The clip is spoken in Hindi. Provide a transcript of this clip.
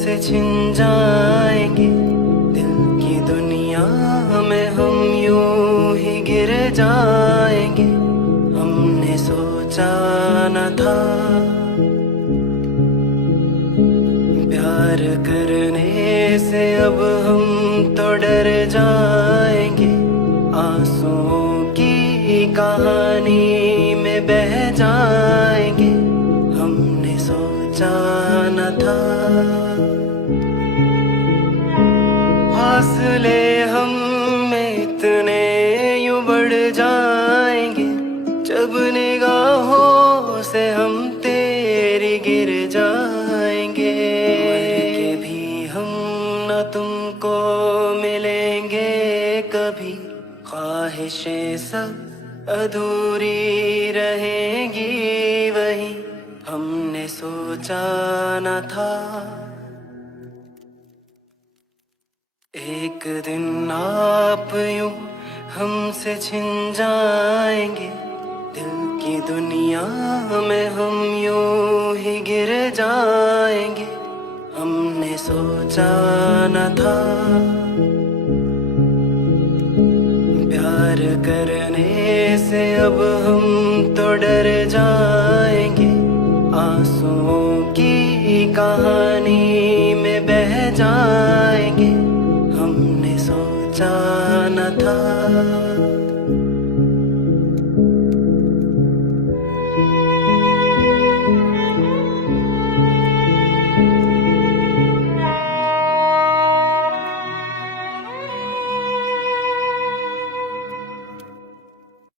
हमसे छिन जाएंगे। दिल की दुनिया में हम यूं ही गिर जाएंगे। हमने सोचा न था प्यार करने से अब हम तो डर जाएंगे। आंसुओं की कहानी में बह जाएंगे। हमने सोचा न था फासले हम में इतने यूं बढ़ जाएंगे। जब निगाहों से हम तेरी गिर जाएंगे। मर के भी हम न तुमको मिलेंगे कभी। ख्वाहिशें सब अधूरी रहेंगी वही हमने सोचा न था। एक दिन आप यूं हमसे छिन जाएंगे। दिल की दुनिया में हम यूं ही गिर जाएंगे। हमने सोचा न था प्यार करने से अब हम तो डर जाएंगे। आंसुओं की कहानी में बह जाएंगे। हमने सोचा न था।